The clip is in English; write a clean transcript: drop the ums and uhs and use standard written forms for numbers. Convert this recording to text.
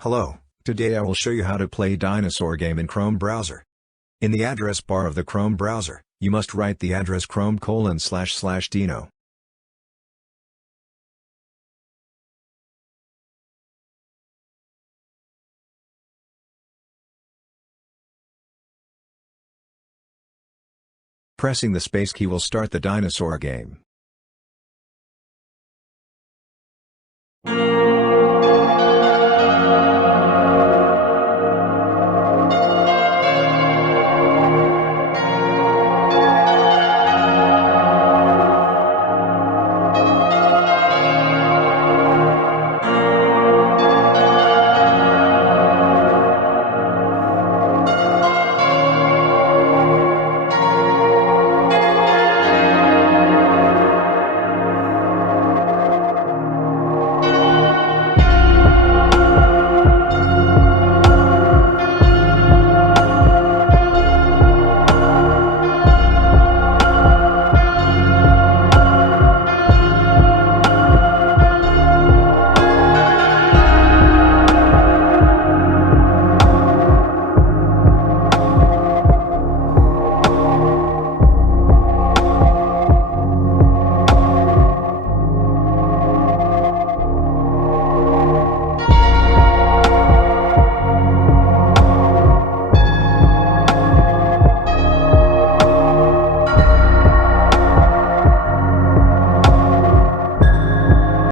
Hello, today I will show you how to play Dinosaur game in Chrome browser. In the address bar of the Chrome browser, you must write the address chrome://dino. Pressing the space key will start the Dinosaur game.